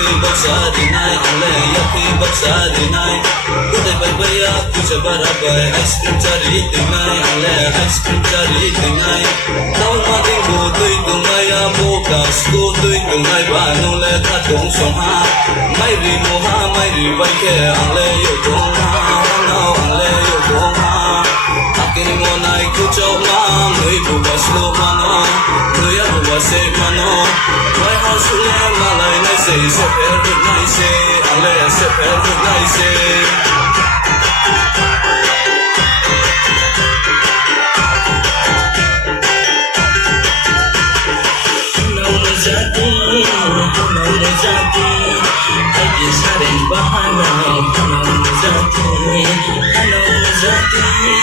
yaki baksa dinai ale yaki baksa dinai kude baya kuja barabai ice cream chari dinai ale ice cream chari dinai tao ma ding bo tui tung maya mo ka sko tui tung mai ba no le tha thong song ha mai ri mo ha mai ri bai ke ale yo thong ha no ale yo thong ha akin mo nai ku chau ma ngui bu ba slo ma no ngui ya bu ba se ma no wai ha su le ma lai nai se se per nai se ale se per nai se bahana, hello, Zati.